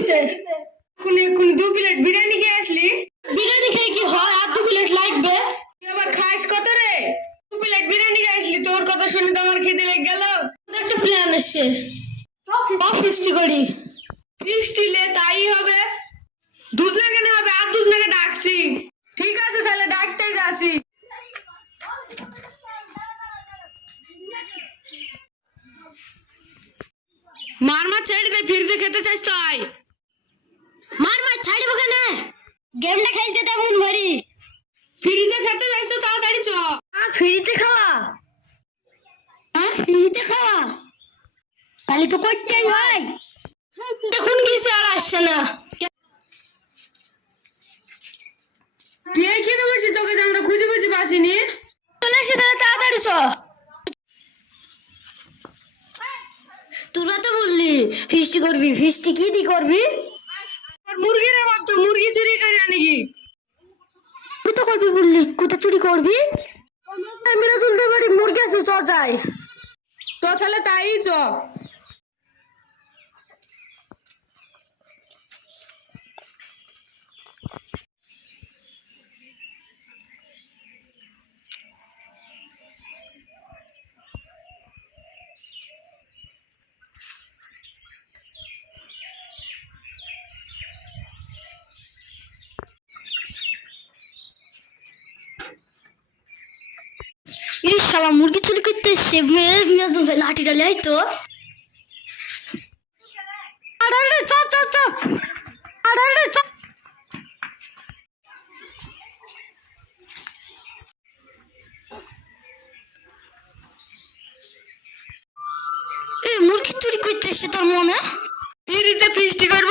হইছে এক্ষুনি 2 প্লেট বিরিয়ানি খেয়ে আসলি? বিরিয়ানি খেয়ে কি হয়? আর 2 প্লেট লাগবে। তুই আবার খাস কত রে? 2 প্লেট বিরিয়ানি খেয়ে আসলি, তোর কথা শুনে তো আমার খিদে লেগে গেল। একটা প্ল্যান এসছে, ফিস্টি করি। ফিস্টি লে, তাই হবে। দুজনা কেন হবে? আর দুজনাকে ডাকছি। ঠিক আছে তাহলে ডাকতেই যাচ্ছি। মার ছেড়ে দে, ফিরতে খেতে চাইছ তাই? মার ছাড়িব কেন? গেমটা খেলতে তেমন ভারী। ফ্রিতে খেতে যাইছো, তাড়াতাড়ি চ। ফ্রিতে খাওয়া? হ্যাঁ, ফ্রিতে খাওয়া তাহলে তো করতেই হয়। এখন কি আর আসছে না? তুই এইখানে বসে, তোকে যে আমরা খুঁজে খুঁজে পাসিনি। চলে এসে তাহলে তাড়াতাড়ি চ। তোরা তো বললি ফিস্টি করবি, ফিস্টি কি দি করবি? মুরগি রে বাচ্চা, মুরগি চুরি করে আনি কি? তুই তো করবি বললি, কোথায় চুরি করবি? মিলে চলতে পারি, মুরগি আছে, চ যাই। তো তাহলে তাই চ। ইস শালা, মুরগি চুরি করতে এসছে। লাঠিটা লাই তো। আরে চ চ চ, আরে চ। মুরগি চুরি করতে এসছে তোর মনে? ফ্রিতে ফিস্টি করবো